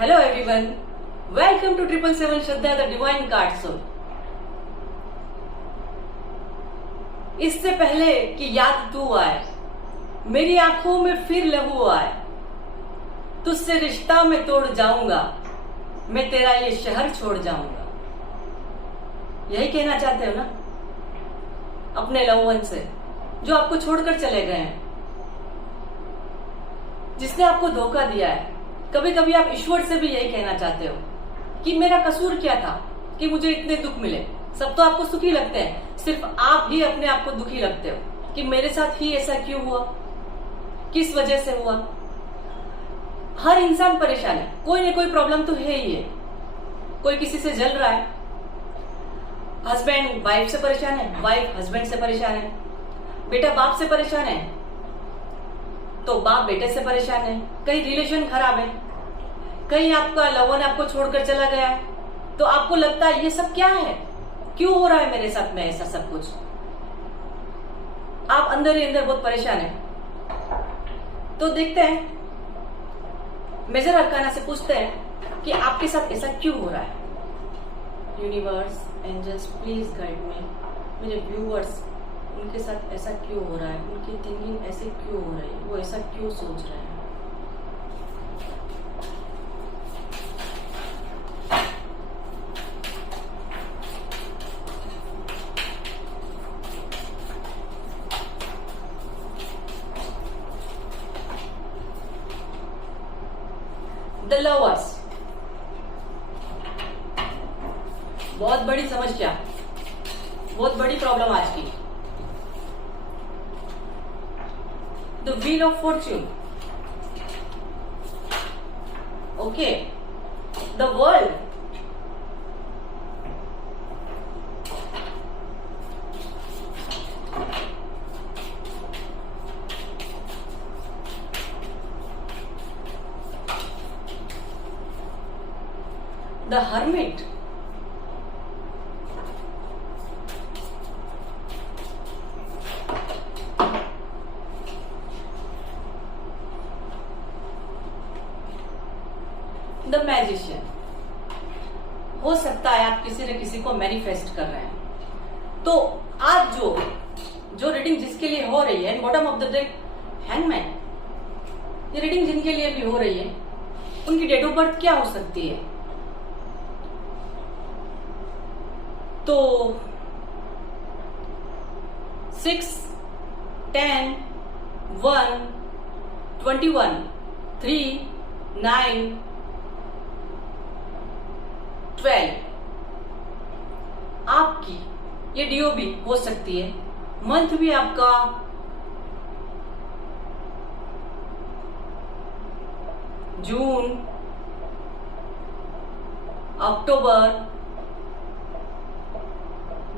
Hello everyone, welcome to 777 Shraddha the Divine Card Soul। इससे पहले कि याद तू आए, मेरी आंखों में फिर लहू आए, तुझसे रिश्ता मैं तोड़ जाऊंगा, मैं तेरा ये शहर छोड़ जाऊंगा। यही कहना चाहते हो ना अपने लव वन से, जो आपको छोड़कर चले गए हैं, जिसने आपको धोखा दिया है। कभी कभी आप ईश्वर से भी यही कहना चाहते हो कि मेरा कसूर क्या था कि मुझे इतने दुख मिले। सब तो आपको सुखी लगते हैं, सिर्फ आप ही अपने आप को दुखी लगते हो कि मेरे साथ ही ऐसा क्यों हुआ, किस वजह से हुआ। हर इंसान परेशान है, कोई ना कोई प्रॉब्लम तो है ही है। कोई किसी से जल रहा है, हस्बैंड वाइफ से परेशान है, वाइफ हस्बैंड से परेशान है, बेटा बाप से परेशान है तो बाप बेटे से परेशान है, कहीं रिलेशन खराब है, कहीं आपका लवन आपको छोड़कर चला गया है, तो आपको लगता है ये सब क्या है, क्यों हो रहा है मेरे साथ में ऐसा सब कुछ। आप अंदर ही अंदर बहुत परेशान है। तो देखते हैं, मेजर अरकाना से पूछते हैं कि आपके साथ ऐसा क्यों हो रहा है। Universe, angels, please guide me. मेरे व्यूअर्स, उनके साथ ऐसा क्यों हो रहा है, उनकी थिंकिंग ऐसे क्यों हो रही है, वो ऐसा क्यों सोच रहे हैं। द लवर्स, बहुत बड़ी समस्या, बहुत बड़ी प्रॉब्लम आज की। The Wheel of Fortune. Okay. The World. The Hermit. The magician. हो सकता है आप किसी न किसी को मैनिफेस्ट कर रहे हैं। तो आज जो रीडिंग जिसके लिए हो रही है, bottom of the deck hangman, ये रीडिंग जिनके लिए भी हो रही है, उनकी डेट ऑफ बर्थ क्या हो सकती है। तो 6, 10, 1, 21, 3, 9, 12 आपकी ये डीओ भी हो सकती है। मंथ भी आपका जून, अक्टूबर,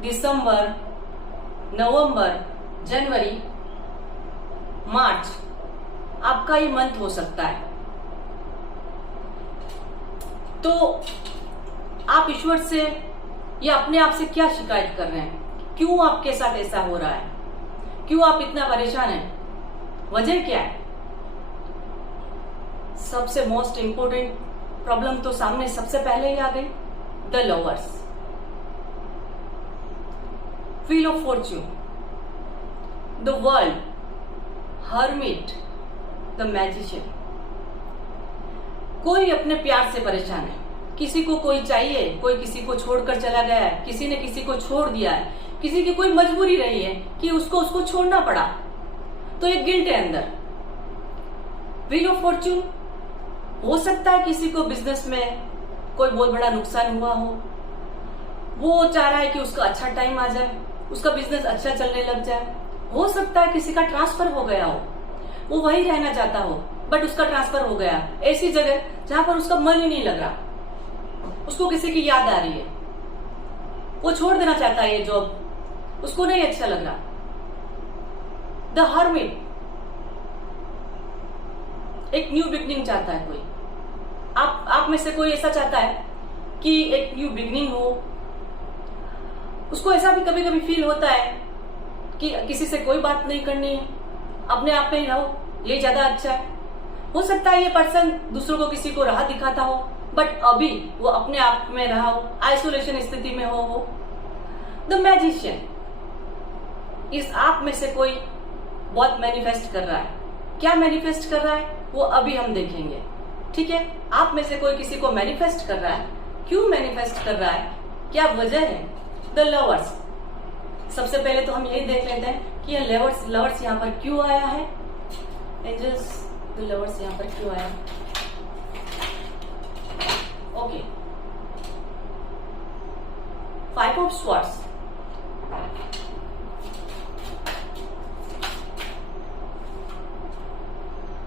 दिसंबर, नवंबर, जनवरी, मार्च आपका ये मंथ हो सकता है। तो आप ईश्वर से या अपने आप से क्या शिकायत कर रहे हैं, क्यों आपके साथ ऐसा हो रहा है, क्यों आप इतना परेशान हैं, वजह क्या है। सबसे मोस्ट इंपोर्टेंट प्रॉब्लम तो सामने सबसे पहले ही आ गई, the lovers, wheel of Fortune, the world, hermit, the magician. कोई अपने प्यार से परेशान है, किसी को कोई चाहिए, कोई किसी को छोड़कर चला गया है, किसी ने किसी को छोड़ दिया है, किसी की कोई मजबूरी रही है कि उसको छोड़ना पड़ा, तो एक गिल्ट है अंदर। व्हील ऑफ फॉर्च्यून, हो सकता है किसी को बिजनेस में कोई बहुत बड़ा नुकसान हुआ हो, वो चाह रहा है कि उसका अच्छा टाइम आ जाए, उसका बिजनेस अच्छा चलने लग जाए। हो सकता है किसी का ट्रांसफर हो गया हो, वो वही रहना चाहता हो बट उसका ट्रांसफर हो गया ऐसी जगह जहां पर उसका मन ही नहीं लग रहा, उसको किसी की याद आ रही है, वो छोड़ देना चाहता है ये जॉब, उसको नहीं अच्छा लग रहा। द हर्मिट, एक न्यू बिगनिंग चाहता है कोई, आप में से कोई ऐसा चाहता है कि एक न्यू बिगनिंग हो। उसको ऐसा भी कभी कभी फील होता है कि किसी से कोई बात नहीं करनी है, अपने आप में ही रहो, ये ज्यादा अच्छा है। हो सकता है ये पर्सन दूसरों को किसी को राह दिखाता हो, बट अभी वो अपने आप में रहा हो, आइसोलेशन स्थिति में हो। द मैजिशियन, इस आप में से कोई बहुत मैनिफेस्ट कर रहा है। क्या मैनिफेस्ट कर रहा है वो अभी हम देखेंगे, ठीक है। आप में से कोई किसी को मैनिफेस्ट कर रहा है। क्यों मैनिफेस्ट कर रहा है, क्या वजह है। द लवर्स, सबसे पहले तो हम यही देख लेते हैं कि ये लवर्स यहाँ पर क्यों आया है। एंजल्स, द लवर्स यहाँ पर क्यों आया। Okay, 5 of swords,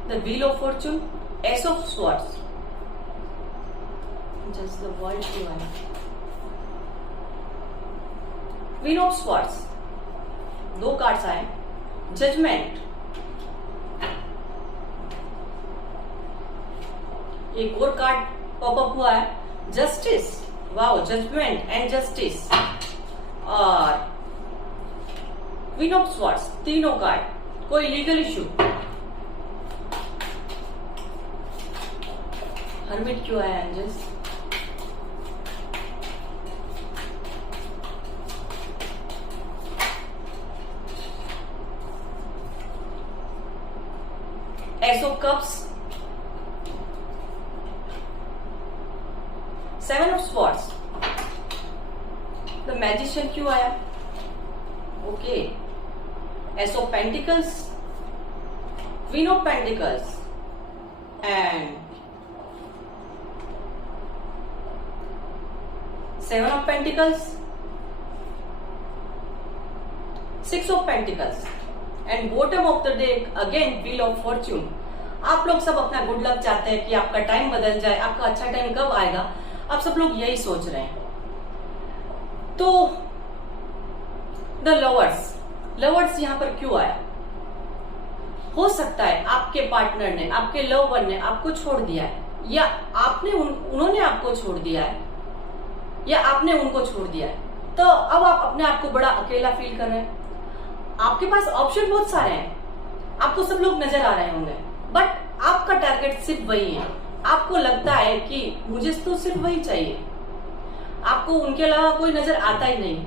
the wheel of fortune, ace of swords, just the world क्यों आया। क्वीन ऑफ स्वॉर्ड्स, 2 कार्ड्स आए। जजमेंट, एक और कार्ड पॉपअप हुआ है, justice. Wow, judgement and justice और क्वीन ऑफ स्वॉर्ड्स, तीनों कार्ड। कोई लीगल इश्यू। हर्मिट क्यों आया angels. Ace of cups, 7 of swords, the magician क्यों आया। Okay, ace of pentacles, queen of pentacles and 7 of pentacles, 6 of pentacles and bottom of the deck again wheel of Fortune. आप लोग सब अपना good luck चाहते हैं कि आपका टाइम बदल जाए, आपका अच्छा टाइम कब आएगा, आप सब लोग यही सोच रहे हैं। तो द लवर्स यहां पर क्यों आया। हो सकता है आपके पार्टनर ने, आपके लव वन ने आपको छोड़ दिया है, या आपने उन्होंने आपको छोड़ दिया है, या आपने उनको छोड़ दिया है। तो अब आप अपने आप को बड़ा अकेला फील कर रहे हैं। आपके पास ऑप्शन बहुत सारे हैं, आपको सब लोग नजर आ रहे होंगे, बट आपका टारगेट सिर्फ वही है। आपको लगता है कि मुझे तो सिर्फ वही चाहिए, आपको उनके अलावा कोई नजर आता ही नहीं।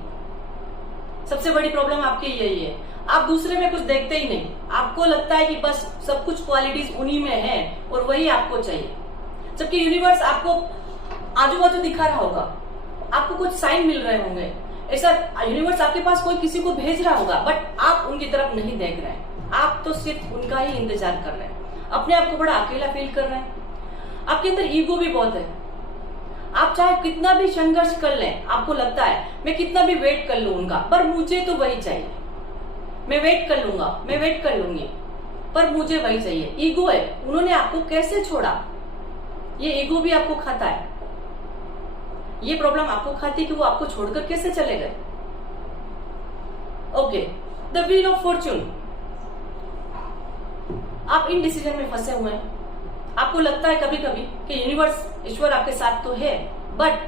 सबसे बड़ी प्रॉब्लम आपकी यही है, आप दूसरे में कुछ देखते ही नहीं। आपको लगता है कि बस सब कुछ क्वालिटीज उन्हीं में है और वही आपको चाहिए, जबकि यूनिवर्स आपको आजू बाजू दिखा रहा होगा, आपको कुछ साइन मिल रहे होंगे, ऐसा यूनिवर्स आपके पास कोई किसी को भेज रहा होगा, बट आप उनकी तरफ नहीं देख रहे हैं। आप तो सिर्फ उनका ही इंतजार कर रहे हैं, अपने आप को बड़ा अकेला फील कर रहे हैं। आपके अंदर ईगो भी बहुत है। आप चाहे कितना भी संघर्ष कर लें, आपको लगता है मैं कितना भी वेट कर लूं उनका, पर मुझे तो वही चाहिए। मैं वेट कर लूंगा, मैं वेट कर लूंगी, पर मुझे वही चाहिए। ईगो है। उन्होंने आपको कैसे छोड़ा, ये ईगो भी आपको खाता है। ये प्रॉब्लम आपको खाती है कि वो आपको छोड़कर कैसे चले गए। Okay, the wheel of Fortune, आप इन डिसीजन में फंसे हुए हैं। आपको लगता है कभी कभी कि यूनिवर्स, ईश्वर आपके साथ तो है, बट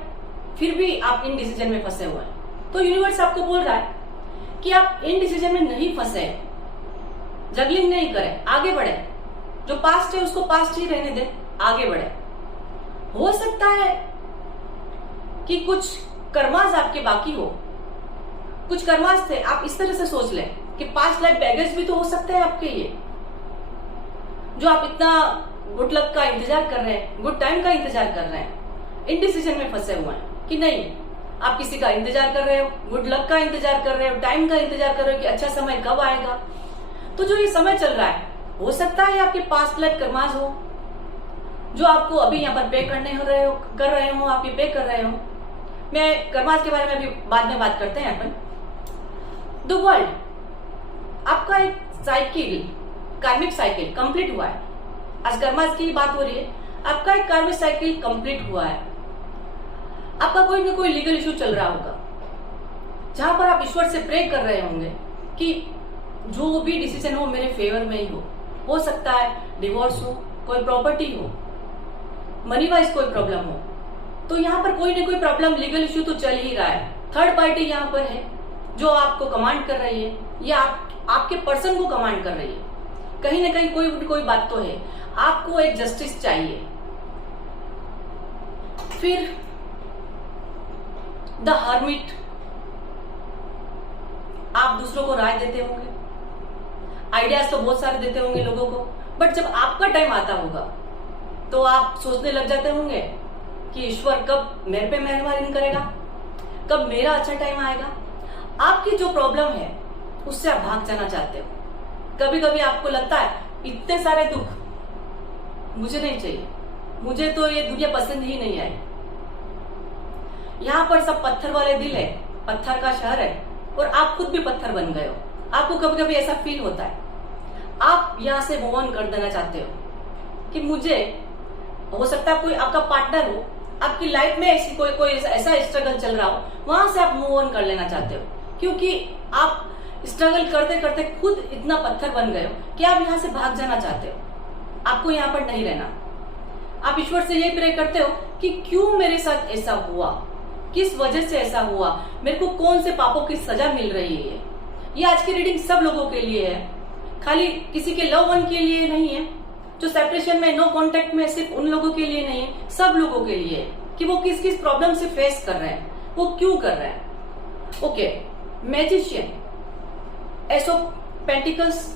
फिर भी आप इन डिसीजन में फंसे हुए हैं। तो यूनिवर्स आपको बोल रहा है कि आप इन डिसीजन में नहीं फंसे, जगलिंग नहीं करें, आगे बढ़े। जो पास्ट है उसको पास्ट ही रहने दें, आगे बढ़े। हो सकता है कि कुछ कर्मास आपके बाकी हो, कुछ कर्मास थे। आप इस तरह से सोच लें कि पास्ट लाइफ बैगेज भी तो हो सकते हैं आपके, ये जो आप इतना गुड लक का इंतजार कर रहे हैं, गुड टाइम का इंतजार कर रहे हैं, इन डिसीजन में फंसे हुए हैं कि नहीं, आप किसी का इंतजार कर रहे हो, गुड लक का इंतजार कर रहे हो, टाइम का इंतजार कर रहे हो कि अच्छा समय कब आएगा। तो जो ये समय चल रहा है, हो सकता है आपके पास्ट लाइफ कर्मास हो, जो आपको अभी यहाँ पर पे कर रहे हो, आप ये पे कर रहे हो। मैं कर्मास के बारे में अभी बाद में बात करते हैं अपन। द वर्ल्ड, आपका एक साइकिल, कार्मिक साइकिल कंप्लीट हुआ है। आज कर्मास की बात हो रही है, आपका एक कार्मिक साइकिल कंप्लीट हुआ है। आपका कोई ना कोई लीगल इश्यू चल रहा होगा, जहां पर आप ईश्वर से प्रे कर रहे होंगे कि जो भी डिसीजन हो मेरे फेवर में ही हो सकता है डिवोर्स हो, कोई प्रॉपर्टी हो, मनी वाइज कोई प्रॉब्लम हो। तो यहाँ पर कोई ना कोई प्रॉब्लम, लीगल इश्यू तो चल ही रहा है। थर्ड पार्टी यहाँ पर है जो आपको कमांड कर रही है, या आपके पर्सन को कमांड कर रही है। कहीं ना कहीं कोई बात तो है। आपको एक जस्टिस चाहिए। फिर द हर्मिट, आप दूसरों को राय देते होंगे, आइडियाज तो बहुत सारे देते होंगे लोगों को, बट जब आपका टाइम आता होगा तो आप सोचने लग जाते होंगे कि ईश्वर कब मेरे पे मेहरबानी करेगा, कब मेरा अच्छा टाइम आएगा। आपकी जो प्रॉब्लम है उससे आप भाग जाना चाहते हो। कभी कभी आपको लगता है इतने सारे दुख मुझे नहीं चाहिए, मुझे तो ये दुनिया पसंद ही नहीं आई। यहाँ पर सब पत्थर वाले दिल है, पत्थर का शहर है, और आप खुद भी पत्थर बन गए हो। आपको कभी कभी ऐसा फील होता है, आप यहाँ से मूव ऑन कर देना चाहते हो कि मुझे, हो सकता है कोई आपका पार्टनर हो, आपकी लाइफ में ऐसी कोई ऐसा स्ट्रगल चल रहा हो, वहां से आप मूव ऑन कर लेना चाहते हो, क्योंकि आप स्ट्रगल करते करते खुद इतना पत्थर बन गए हो कि आप यहाँ से भाग जाना चाहते हो। आपको यहाँ पर नहीं रहना। आप ईश्वर से ये प्रे करते हो कि क्यों मेरे साथ ऐसा हुआ, किस वजह से ऐसा हुआ, मेरे को कौन से पापों की सजा मिल रही है। ये आज की रीडिंग सब लोगों के लिए है, खाली किसी के लव वन के लिए नहीं है, जो सेपरेशन में, नो कांटेक्ट में, सिर्फ उन लोगों के लिए नहीं है, सब लोगों के लिए है कि वो किस किस प्रॉब्लम से फेस कर रहे हैं, वो क्यों कर रहे हैं। Okay, magician, S of pentacles,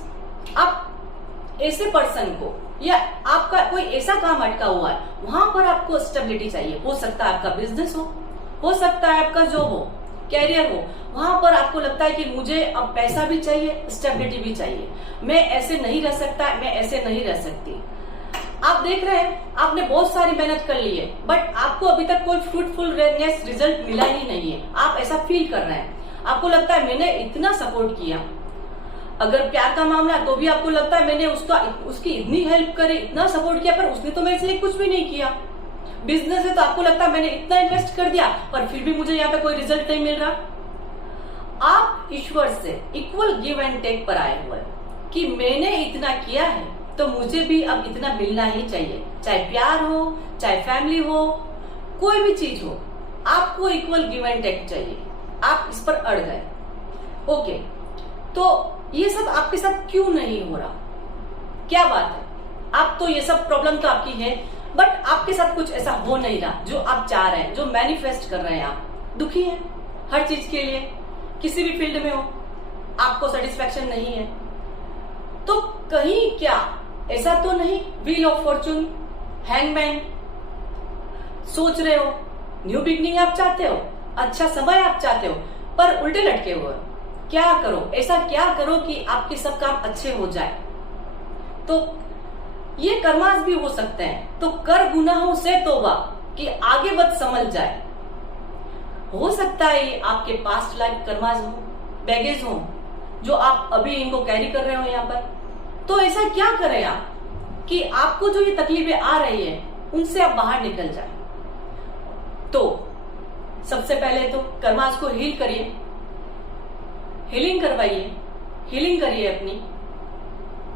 आप ऐसे पर्सन को या आपका कोई ऐसा काम अटका हुआ है, वहां पर आपको स्टेबिलिटी चाहिए। हो सकता है आपका बिजनेस हो सकता है आपका जॉब हो, कैरियर हो, वहां पर आपको लगता है कि मुझे अब पैसा भी चाहिए, स्टेबिलिटी भी चाहिए, मैं ऐसे नहीं रह सकता, मैं ऐसे नहीं रह सकती। आप देख रहे हैं आपने बहुत सारी मेहनत कर ली है, बट आपको अभी तक कोई फ्रूटफुल रिजल्ट मिला ही नहीं है। आप ऐसा फील कर रहे हैं, आपको लगता है मैंने इतना सपोर्ट किया, अगर प्यार का मामला तो भी आपको लगता है मैंने उसकी इतनी हेल्प करी, इतना सपोर्ट किया, पर उसने तो मेरे से कुछ भी नहीं किया। बिजनेस है तो आपको लगता है मैंने इतना इन्वेस्ट कर दिया, पर फिर भी मुझे यहाँ पे कोई रिजल्ट नहीं मिल रहा। आप ईश्वर से इक्वल गिव एंड टेक पर आए हुए कि मैंने इतना किया है तो मुझे भी अब इतना मिलना ही चाहिए, चाहे प्यार हो, चाहे फैमिली हो, कोई भी चीज हो, आपको इक्वल गिव एंड टेक चाहिए। आप इस पर अड़ गए। ओके, तो ये सब आपके साथ क्यों नहीं हो रहा, क्या बात है? आप तो ये सब प्रॉब्लम तो आपकी है, बट आपके साथ कुछ ऐसा हो नहीं रहा जो आप चाह रहे हैं, जो मैनिफेस्ट कर रहे हैं। आप दुखी हैं हर चीज के लिए, किसी भी फील्ड में हो, आपको सेटिस्फेक्शन नहीं है, तो कहीं क्या ऐसा तो नहीं व्हील ऑफ फॉर्चून, हैंगमैन, सोच रहे हो न्यू बिगनिंग आप चाहते हो, अच्छा समय आप चाहते हो, पर उल्टे लटके हुए। क्या करो, ऐसा क्या करो कि आपके सब काम अच्छे हो जाए। तो ये कर्मास भी हो सकते हैं, तो कर गुनाहों से तौबा कि आगे बद समझ जाए। हो सकता है ये आपके पास्ट लाइफ कर्मास हो, बैगेज हो, जो आप अभी इनको कैरी कर रहे हो यहाँ पर। तो ऐसा क्या करें आप कि आपको जो ये तकलीफें आ रही है उनसे आप बाहर निकल जाए। तो सबसे पहले तो कर्मास को हील करिए, हीलिंग करवाइए, हीलिंग करिए अपनी।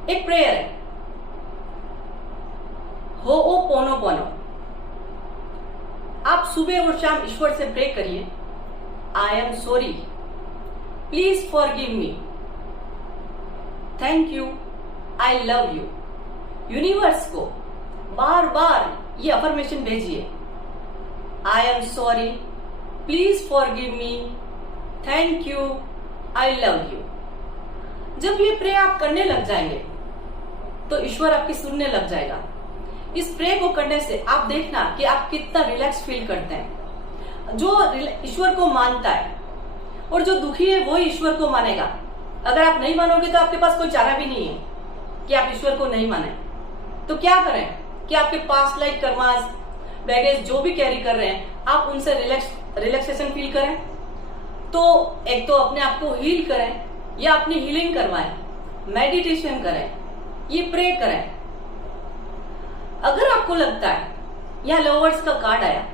एक प्रेयर है, होओपोनोपोनो। आप सुबह और शाम ईश्वर से प्रे करिए, I am sorry, please forgive me, thank you, I love you. Universe को बार बार ये अफर्मेशन भेजिए, I am sorry, please forgive me, thank you, I love you. जब ये प्रे आप करने लग जाएंगे तो ईश्वर आपकी सुनने लग जाएगा। इस प्रे को करने से आप देखना कि आप कितना रिलैक्स फील करते हैं। जो ईश्वर को मानता है और जो दुखी है वो ईश्वर को मानेगा। अगर आप नहीं मानोगे तो आपके पास कोई चारा भी नहीं है कि आप ईश्वर को नहीं माने। तो क्या करें कि आपके पास लाइफ कर्मास, बैगेज जो भी कैरी कर रहे हैं, आप उनसे रिलैक्सेशन फील करें। तो एक तो अपने आप को हील करें या अपनी हीलिंग करवाएं, मेडिटेशन करें, ये प्रे करें। अगर आपको लगता है या लवर्स का कार्ड आया,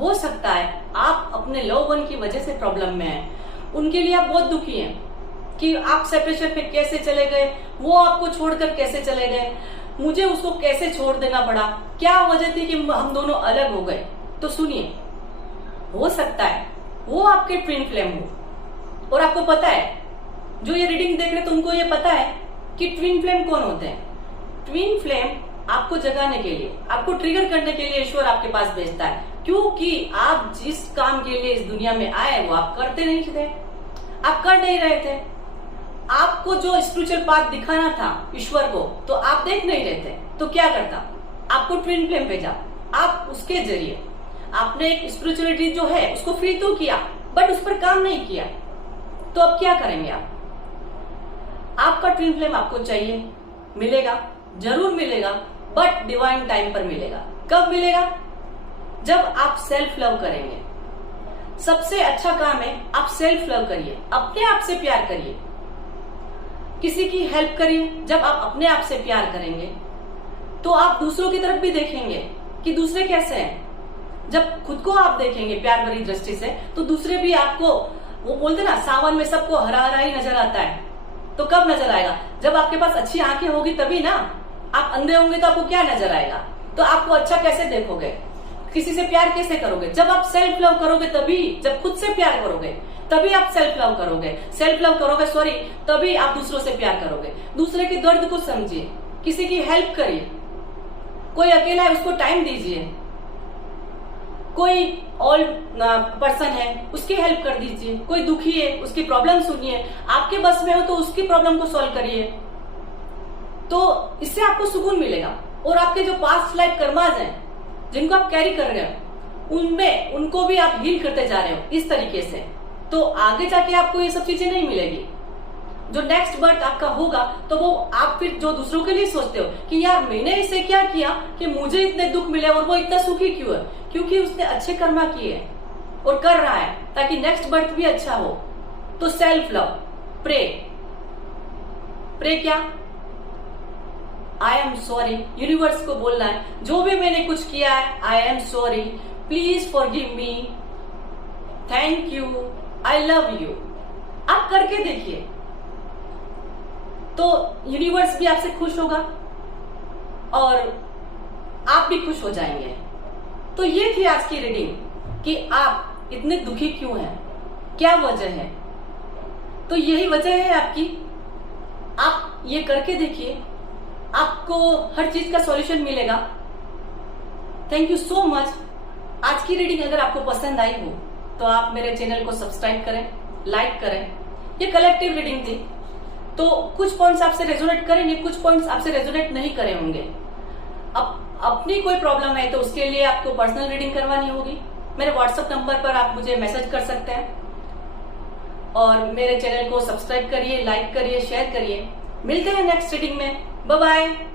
हो सकता है आप अपने लव वन की वजह से प्रॉब्लम में हैं, उनके लिए आप बहुत दुखी हैं कि आप सेपरेशन पे कैसे चले गए, वो आपको छोड़कर कैसे चले गए, मुझे उसको कैसे छोड़ देना पड़ा, क्या वजह थी कि हम दोनों अलग हो गए। तो सुनिए, हो सकता है वो आपके ट्विन फ्लेम हो। और आपको पता है, जो ये रीडिंग देख रहे तो उनको ये पता है कि ट्विन फ्लेम कौन होते हैं। ट्विन फ्लेम आपको जगाने के लिए, आपको ट्रिगर करने के लिए ईश्वर आपके पास भेजता है, क्योंकि आप जिस काम के लिए इस दुनिया में आए वो आप करते नहीं थे, आप कर नहीं रहे थे। आपको जो स्पिरिचुअल पाथ दिखाना था ईश्वर को, तो आप देख नहीं रहे थे, तो क्या करता, आपको ट्विन फ्लेम भेजा। आप उसके जरिए आपने एक स्पिरिचुअलिटी जो है उसको फ्री तो किया, बट उस पर काम नहीं किया। तो अब क्या करेंगे आप? आपका ट्विन फ्लेम आपको चाहिए, मिलेगा, जरूर मिलेगा, बट डिवाइन टाइम पर मिलेगा। कब मिलेगा? जब आप सेल्फ लव करेंगे। सबसे अच्छा काम है आप सेल्फ लव करिए, अपने आप से प्यार करिए, किसी की हेल्प करिए। जब आप अपने आप से प्यार करेंगे तो आप दूसरों की तरफ भी देखेंगे कि दूसरे कैसे हैं। जब खुद को आप देखेंगे प्यार भरी दृष्टि से, तो दूसरे भी आपको, वो बोलते ना सावन में सबको हरा हरा ही नजर आता है। तो कब नजर आएगा? जब आपके पास अच्छी आंखें होगी तभी ना। आप अंधे होंगे तो आपको क्या नजर आएगा? तो आपको अच्छा कैसे देखोगे? किसी से प्यार कैसे करोगे? जब आप सेल्फ लव करोगे तभी, जब खुद से प्यार करोगे तभी आप सेल्फ लव करोगे, तभी आप दूसरों से प्यार करोगे। दूसरे के दर्द को समझिए, किसी की हेल्प करिए। कोई अकेला है उसको टाइम दीजिए, कोई ओल्ड पर्सन है उसकी हेल्प कर दीजिए, कोई दुखी है उसकी प्रॉब्लम सुनिए, आपके बस में हो तो उसकी प्रॉब्लम को सॉल्व करिए। तो इससे आपको सुकून मिलेगा। और आपके जो पास्ट लाइफ कर्माज हैं जिनको आप कैरी कर रहे हो, उनमें उनको भी आप हील करते जा रहे हो इस तरीके से। तो आगे जाके आपको ये सब चीजें नहीं मिलेगी। जो नेक्स्ट बर्थ आपका होगा तो वो आप फिर जो दूसरों के लिए सोचते हो कि यार मैंने इसे क्या किया कि मुझे इतने दुख मिले और वो इतना सुखी क्यों है, क्योंकि उसने अच्छे कर्मा किए और कर रहा है ताकि नेक्स्ट बर्थ भी अच्छा हो। तो सेल्फ लव, प्रे क्या? I am sorry. यूनिवर्स को बोलना है जो भी मैंने कुछ किया है, I am sorry, please forgive me, thank you, I love you. आप करके देखिए तो यूनिवर्स भी आपसे खुश होगा और आप भी खुश हो जाएंगे। तो ये थी आज की रीडिंग कि आप इतने दुखी क्यों हैं, क्या वजह है। तो यही वजह है आपकी। आप ये करके देखिए, आपको हर चीज का सॉल्यूशन मिलेगा। Thank you so much. आज की रीडिंग अगर आपको पसंद आई हो तो आप मेरे चैनल को सब्सक्राइब करें, लाइक करें। ये कलेक्टिव रीडिंग थी, तो कुछ पॉइंट्स आपसे रेजोनेट करेंगे, कुछ पॉइंट्स आपसे रेजोनेट नहीं करे होंगे। अब अपनी कोई प्रॉब्लम है तो उसके लिए आपको पर्सनल रीडिंग करवानी होगी। मेरे व्हाट्सएप नंबर पर आप मुझे मैसेज कर सकते हैं और मेरे चैनल को सब्सक्राइब करिए, लाइक करिए, शेयर करिए। मिलते हैं नेक्स्ट रीडिंग में। Bye bye.